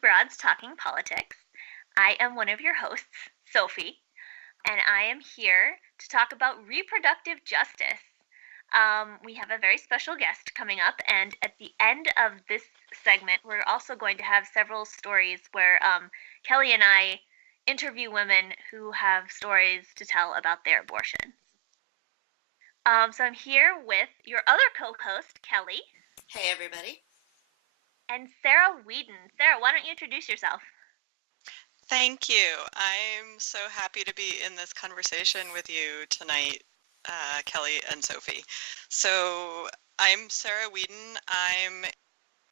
Broads Talking Politics. I am one of your hosts, Sophie, and I am here to talk about reproductive justice. We have a very special guest coming up, and at the end of this segment, we're also going to have several stories where Kelly and I interview women who have stories to tell about their abortions. So I'm here with your other co-host, Kelly. Hey, everybody. And Sarah Whedon. Sarah, why don't you introduce yourself? Thank you. I'm so happy to be in this conversation with you tonight, Kelly and Sophy. So I'm Sarah Whedon. I'm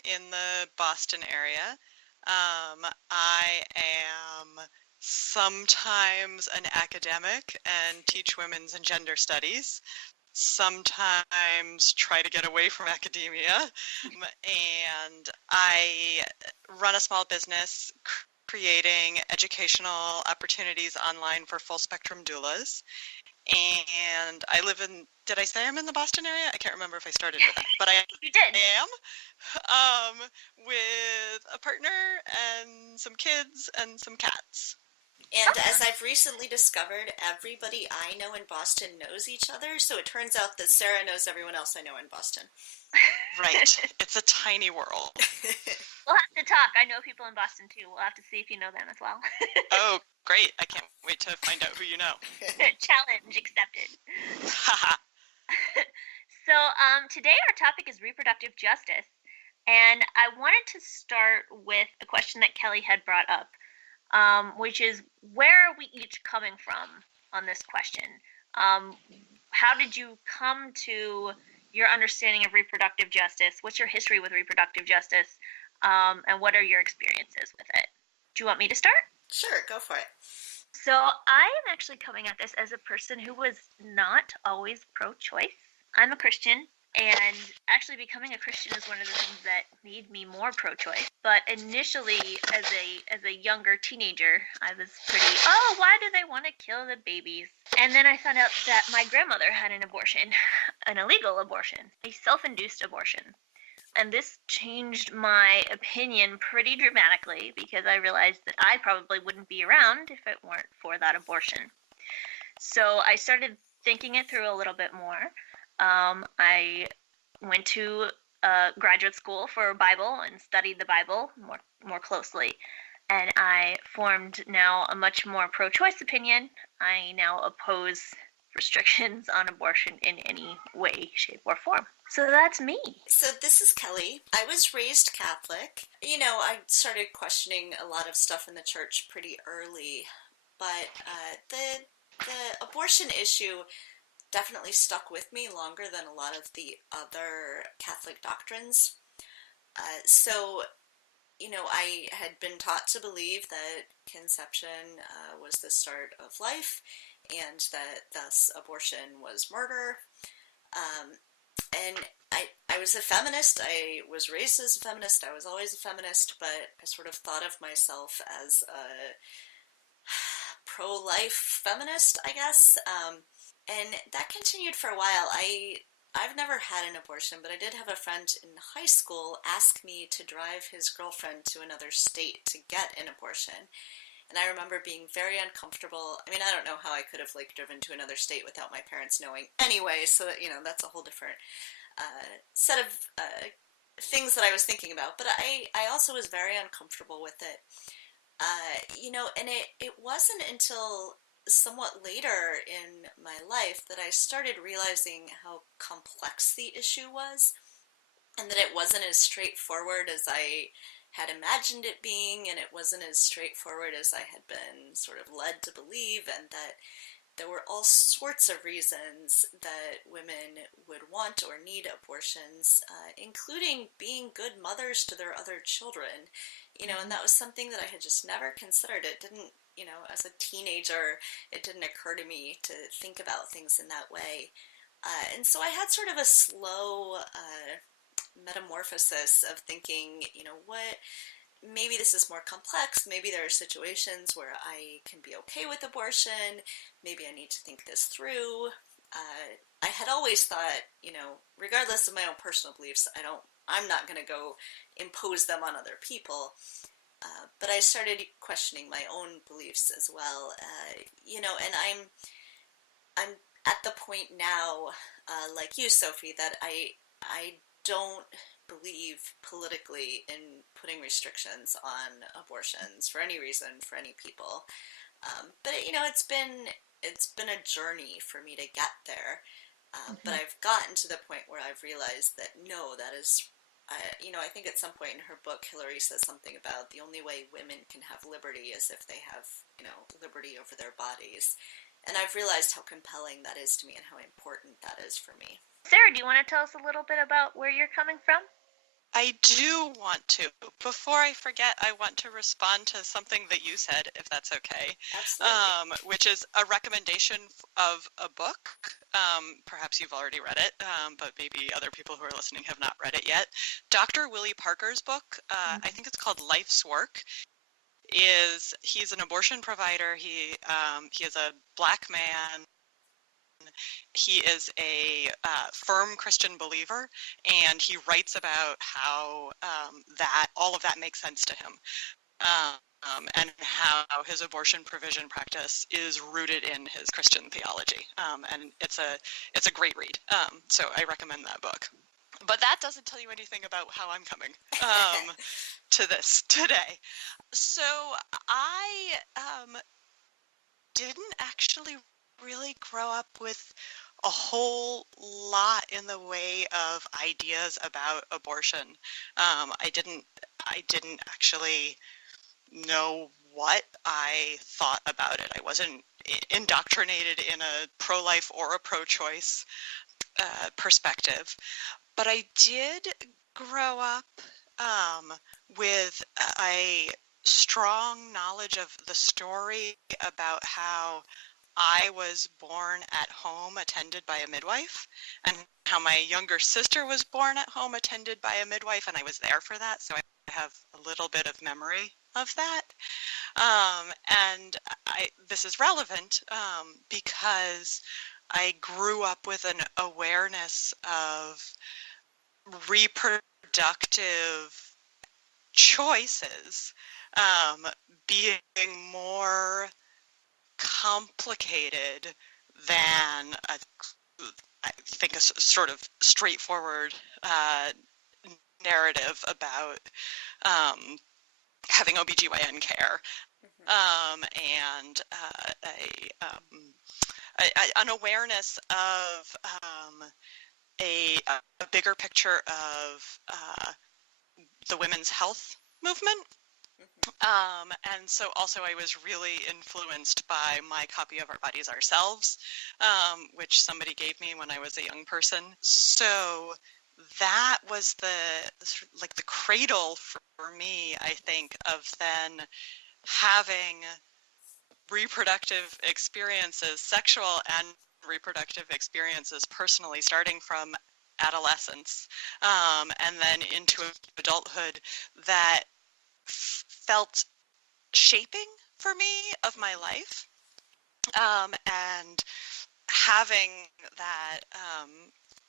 in the Boston area. I am sometimes an academic and teach women's and gender studies. Sometimes try to get away from academia. And I run a small business creating educational opportunities online for full spectrum doulas. And I live in, did I say I'm in the Boston area? I can't remember if I started with that, but You did. I am with a partner and some kids and some cats. And as I've recently discovered, everybody I know in Boston knows each other, so it turns out that Sarah knows everyone else I know in Boston. Right. It's a tiny world. We'll have to talk. I know people in Boston too. We'll have to see if you know them as well. Oh, great. I can't wait to find out who you know. Challenge accepted. So today our topic is reproductive justice. And I wanted to start with a question that Kelly had brought up, which is, where are we each coming from on this question? How did you come to your understanding of reproductive justice? What's your history with reproductive justice? And what are your experiences with it? Do you want me to start? Sure, go for it. So I am actually coming at this as a person who was not always pro-choice. I'm a Christian, and actually becoming a Christian is one of the things that made me more pro-choice. But initially, as a younger teenager, I was pretty, why do they want to kill the babies? And then I found out that my grandmother had an abortion, an illegal abortion, a self-induced abortion. And this changed my opinion pretty dramatically, because I realized that I probably wouldn't be around if it weren't for that abortion. So I started thinking it through a little bit more. I went to graduate school for Bible and studied the Bible more closely. And I formed now a much more pro-choice opinion. I now oppose restrictions on abortion in any way, shape, or form. So that's me. So this is Kelly. I was raised Catholic. You know, I started questioning a lot of stuff in the church pretty early, but the abortion issue definitely stuck with me longer than a lot of the other Catholic doctrines. So, you know, I had been taught to believe that conception was the start of life, and that thus abortion was murder. And I was a feminist. I was raised as a feminist. I was always a feminist, but I sort of thought of myself as a pro-life feminist, I guess. And that continued for a while. I've never had an abortion, but I did have a friend in high school ask me to drive his girlfriend to another state to get an abortion. And I remember being very uncomfortable. I mean, I don't know how I could have, driven to another state without my parents knowing anyway, so that, that's a whole different set of things that I was thinking about. But I also was very uncomfortable with it. And it wasn't until somewhat later in my life that I started realizing how complex the issue was, and that it wasn't as straightforward as I had imagined it being, and it wasn't as straightforward as I had been sort of led to believe, and that there were all sorts of reasons that women would want or need abortions, including being good mothers to their other children, and that was something that I had just never considered. It didn't, as a teenager, it didn't occur to me to think about things in that way. And so I had sort of a slow metamorphosis of thinking, what, maybe this is more complex. Maybe there are situations where I can be okay with abortion. Maybe I need to think this through. I had always thought, regardless of my own personal beliefs, I'm not going to go impose them on other people. But I started questioning my own beliefs as well, and I'm at the point now, like you, Sophie, that I don't believe politically in putting restrictions on abortions for any reason for any people. But it's been a journey for me to get there. But Mm-hmm. I've gotten to the point where I've realized that no, that is, I think at some point in her book, Hillary says something about the only way women can have liberty is if they have, liberty over their bodies. And I've realized how compelling that is to me and how important that is for me. Sarah, do you want to tell us a little bit about where you're coming from? I do want to. Before I forget, I want to respond to something that you said, if that's okay. Absolutely. Which is a recommendation of a book. Perhaps you've already read it, but maybe other people who are listening have not read it yet. Dr. Willie Parker's book, I think it's called Life's Work. He's an abortion provider. He is a Black man. He is a firm Christian believer, and he writes about how that all of that makes sense to him, and how his abortion provision practice is rooted in his Christian theology. And it's a great read. So I recommend that book. But that doesn't tell you anything about how I'm coming to this today. So I didn't actually really grow up with a whole lot in the way of ideas about abortion. I didn't actually know what I thought about it. I wasn't indoctrinated in a pro-life or a pro-choice perspective, but I did grow up with a strong knowledge of the story about how I was born at home attended by a midwife, and how my younger sister was born at home attended by a midwife, and I was there for that, so I have a little bit of memory of that. And this is relevant because I grew up with an awareness of reproductive choices being more complicated than I think a sort of straightforward narrative about having OBGYN care, and an awareness of a bigger picture of the women's health movement. And so also I was really influenced by my copy of Our Bodies Ourselves, which somebody gave me when I was a young person. So that was the cradle for me, I think, of then having reproductive experiences, sexual and reproductive experiences personally, starting from adolescence, and then into adulthood, that felt shaping for me of my life, and having that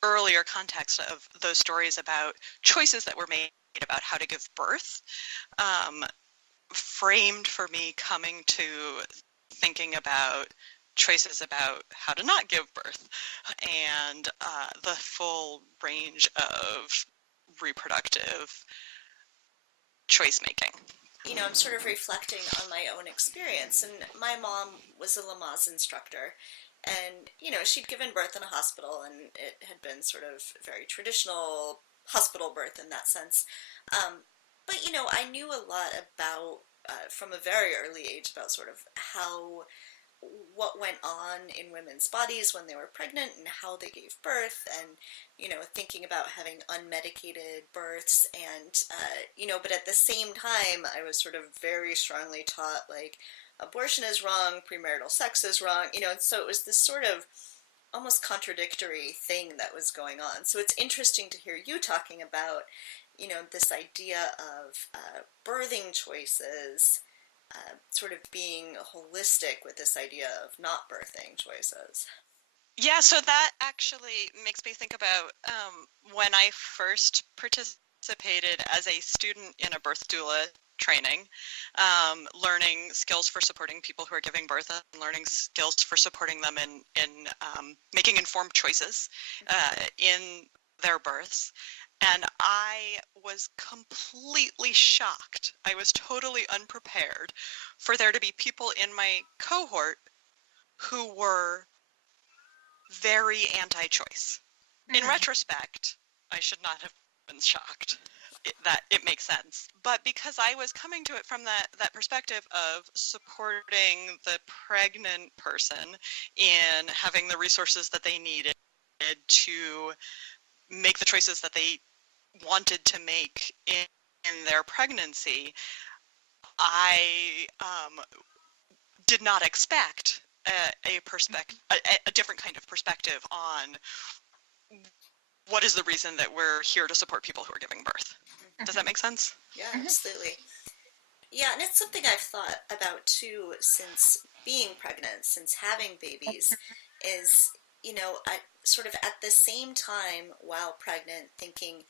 earlier context of those stories about choices that were made about how to give birth, framed for me coming to thinking about choices about how to not give birth, and the full range of reproductive choice making. I'm sort of reflecting on my own experience, and my mom was a Lamaze instructor, and she'd given birth in a hospital, and it had been sort of very traditional hospital birth in that sense. But I knew a lot about, from a very early age, about sort of what went on in women's bodies when they were pregnant and how they gave birth, and thinking about having unmedicated births, and but at the same time I was sort of very strongly taught, like, abortion is wrong, premarital sex is wrong, and so it was this sort of almost contradictory thing that was going on. So it's interesting to hear you talking about this idea of birthing choices, sort of being holistic with this idea of not birthing choices. Yeah, so that actually makes me think about when I first participated as a student in a birth doula training, learning skills for supporting people who are giving birth, and learning skills for supporting them in making informed choices in their births. And I was completely shocked. I was totally unprepared for there to be people in my cohort who were very anti-choice. In retrospect, I should not have been shocked. That it makes sense. But because I was coming to it from that perspective of supporting the pregnant person in having the resources that they needed to make the choices that they wanted to make in their pregnancy, I did not expect a different kind of perspective on what is the reason that we're here to support people who are giving birth. Does that make sense? Yeah, absolutely. Yeah, and it's something I've thought about too since being pregnant, since having babies, is, I sort of at the same time while pregnant thinking,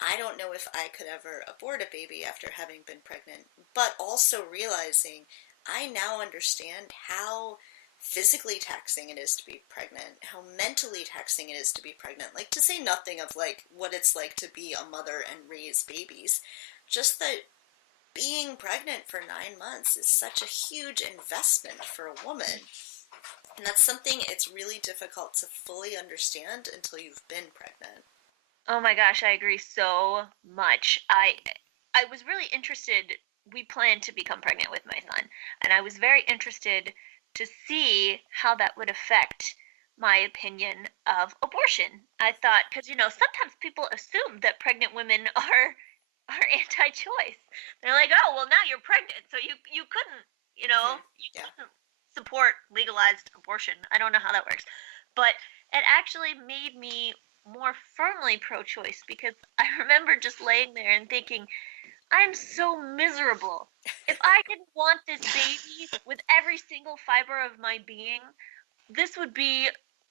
I don't know if I could ever abort a baby after having been pregnant, but also realizing I now understand how physically taxing it is to be pregnant, how mentally taxing it is to be pregnant, like to say nothing of like what it's like to be a mother and raise babies. Just that being pregnant for 9 months is such a huge investment for a woman. And that's something it's really difficult to fully understand until you've been pregnant. Oh my gosh, I agree so much. I was really interested. We planned to become pregnant with my son, and I was very interested to see how that would affect my opinion of abortion. I thought, because sometimes people assume that pregnant women are anti-choice. They're like, oh, well, now you're pregnant, so you couldn't, you couldn't support legalized abortion. I don't know how that works, but it actually made me more firmly pro-choice, because I remember just laying there and thinking, I'm so miserable. If I didn't want this baby with every single fiber of my being, this would be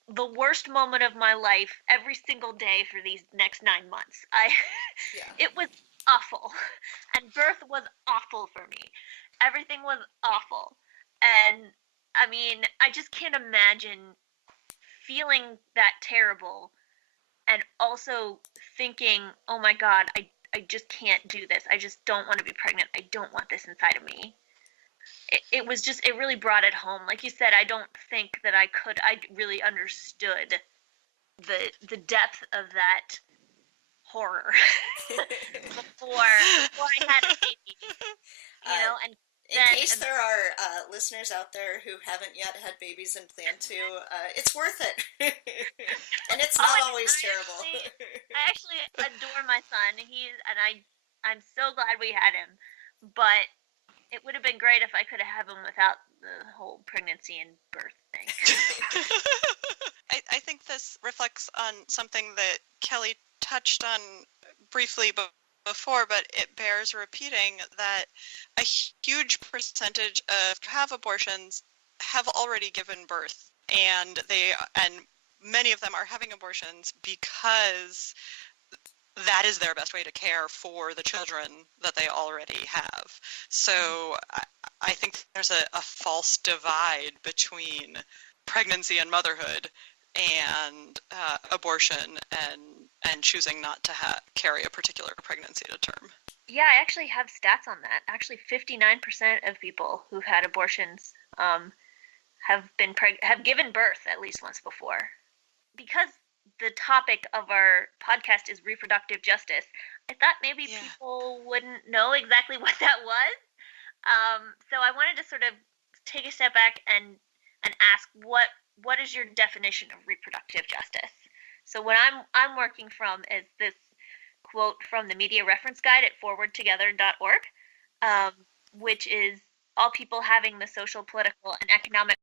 the worst moment of my life every single day for these next 9 months. It was awful. And birth was awful for me. Everything was awful. And I mean, I just can't imagine feeling that terrible and also thinking, oh my God, I just can't do this. I just don't want to be pregnant. I don't want this inside of me. It really brought it home. Like you said, I don't think that I really understood the depth of that horror before I had a baby. And in case there are listeners out there who haven't yet had babies and plan to, it's worth it. And it's not always terrible. I actually adore my son. I'm so glad we had him. But it would have been great if I could have had him without the whole pregnancy and birth thing. I think this reflects on something that Kelly touched on briefly before, but it bears repeating that a huge percentage of have abortions have already given birth, and many of them are having abortions because that is their best way to care for the children that they already have. So I think there's a false divide between pregnancy and motherhood and abortion and choosing not to carry a particular pregnancy to term. Yeah, I actually have stats on that. Actually, 59% of people who've had abortions have given birth at least once before. Because the topic of our podcast is reproductive justice, I thought maybe people wouldn't know exactly what that was. So I wanted to sort of take a step back and ask what is your definition of reproductive justice? So what I'm working from is this quote from the Media Reference Guide at forwardtogether.org, which is all people having the social, political, and economic